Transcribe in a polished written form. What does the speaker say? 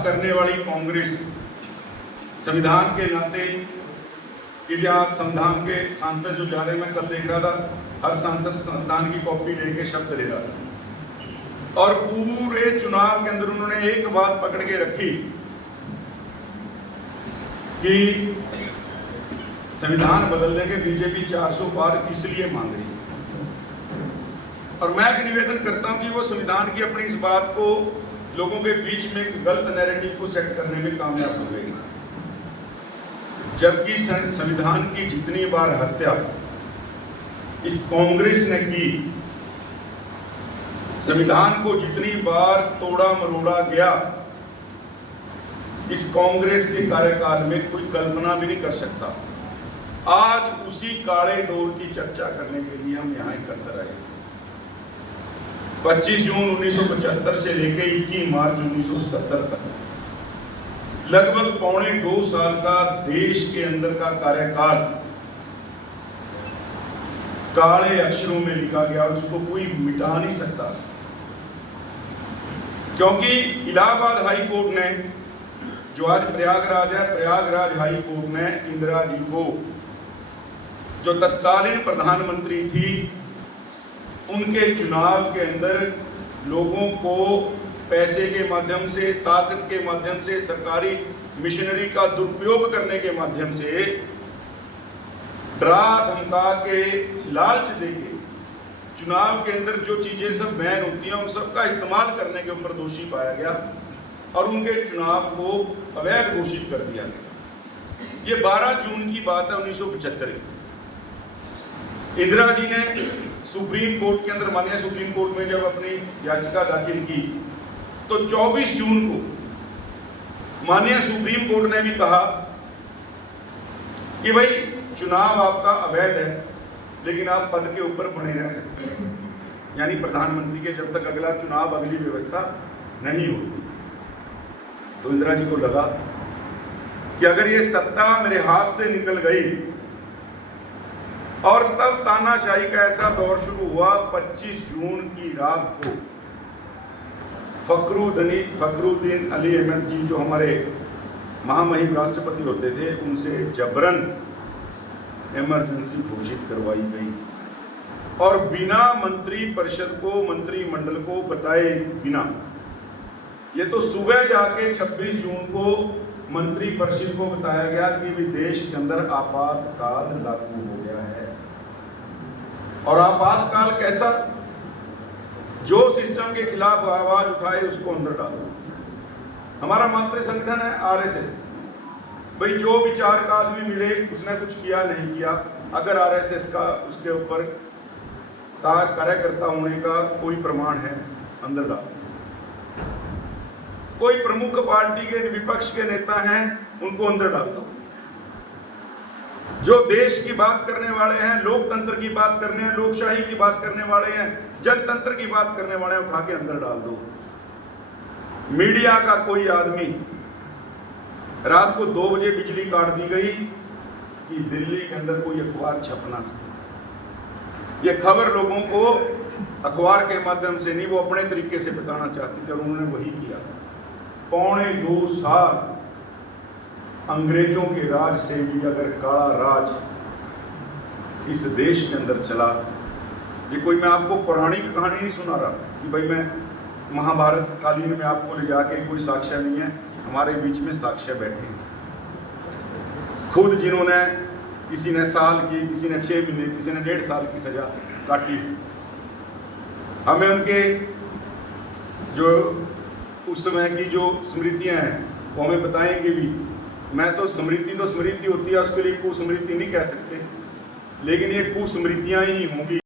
बात करने वाली कांग्रेस संविधान के नाते कि आज संविधान के सांसद जो जा रहे हैं, मैं कल देख रहा था, हर सांसद संविधान की कॉपी लेके शब्द ले रहा था और पूरे चुनाव के अंदर उन्होंने एक बात पकड़ के रखी कि संविधान बदलने के बीजेपी 400 पार इसलिए मांग रही है। और मैं एक निवेदन करता हूं कि वो संविधान की अपनी इस बात को लोगों के बीच में एक गलत नैरेटिव को सेट करने में कामयाब हो गई, जबकि संविधान की जितनी बार हत्या इस कांग्रेस ने की, संविधान को जितनी बार तोड़ा मरोड़ा गया, इस कांग्रेस के कार्यकाल में कोई कल्पना भी नहीं कर सकता। आज उसी काले दौर की चर्चा करने के लिए हम यहाँ एकत्र आए। 25 जून 1975 से लेकर 21 मार्च 1977 तक लगभग 1.25 साल का देश के अंदर का कार्यकाल काले अक्षरों में लिखा गया और उसको कोई मिटा नहीं सकता, क्योंकि इलाहाबाद हाई कोर्ट ने, जो आज प्रयागराज है, प्रयागराज हाई कोर्ट ने इंदिरा जी को, जो तत्कालीन प्रधानमंत्री थी, उनके चुनाव के अंदर लोगों को पैसे के माध्यम से, ताकत के माध्यम से, सरकारी मिशनरी का दुरुपयोग करने के माध्यम से, डरा धमका के, लालच देके चुनाव के अंदर जो चीजें सब बैन होती हैं उन सबका इस्तेमाल करने के ऊपर दोषी पाया गया और उनके चुनाव को अवैध घोषित कर दिया गया। ये 12 जून की बात है 1975 की। इंदिरा जी ने सुप्रीम कोर्ट के अंदर, माननीय सुप्रीम कोर्ट में जब अपनी याचिका दाखिल की तो 24 जून को माननीय सुप्रीम कोर्ट ने भी कहा कि भाई चुनाव आपका अवैध है, लेकिन आप पद के ऊपर बने रह सकते हैं, यानी प्रधानमंत्री के जब तक अगला चुनाव, अगली व्यवस्था नहीं होती। तो इंदिरा जी को लगा कि अगर ये सत्ता मेरे हाथ से निकल गई, और तब तानाशाही का ऐसा दौर शुरू हुआ। 25 जून की रात को फखरुद्दीन अली अहमद जी, जो हमारे महामहिम राष्ट्रपति होते थे, उनसे जबरन इमरजेंसी घोषित करवाई गई और बिना मंत्री परिषद को, मंत्रिमंडल को बताए बिना, ये तो सुबह जाके 26 जून को मंत्री परिषद को बताया गया कि विदेश के अंदर आपातकाल लागू हो गया है। और आपातकाल कैसा? जो सिस्टम के खिलाफ आवाज उठाए उसको अंदर डालो। हमारा मातृ संगठन है आरएसएस। भाई जो विचार का आदमी मिले, उसने कुछ किया नहीं किया, अगर आरएसएस का उसके ऊपर कार्यकर्ता होने का कोई प्रमाण है, अंदर डालो। कोई प्रमुख पार्टी के, विपक्ष के नेता हैं, उनको अंदर डाल दो। जो देश की बात करने वाले हैं, लोकतंत्र की बात करने हैं, लोकशाही की बात करने वाले हैं, जनतंत्र की बात करने वाले हैं, उठा के अंदर डाल दो। मीडिया का कोई आदमी, रात को 2 बजे बिजली काट दी गई कि दिल्ली के अंदर कोई अखबार छप ना सके। ये खबर लोगों को अखबार के माध्यम से नहीं, वो अपने तरीके से बताना चाहती थी और उन्होंने वही किया। 2.25 साल अंग्रेजों के राज से भी अगर काला राज इस देश के अंदर चला, ये कोई मैं आपको पौराणिक कहानी नहीं सुना रहा कि भाई मैं महाभारत कालीन में आपको ले जाके, कोई साक्ष्य नहीं है, हमारे बीच में साक्ष्य बैठे हैं। खुद जिन्होंने, किसी ने साल की, किसी ने 6 महीने, किसी ने 1.5 साल की सजा काटी, हमें उनके जो उस समय की जो स्मृतियां हैं वो हमें बताएंगे भी। मैं तो स्मृति होती है, उसके लिए कुस्मृति नहीं कह सकते, लेकिन ये कुस्मृतियां ही होंगी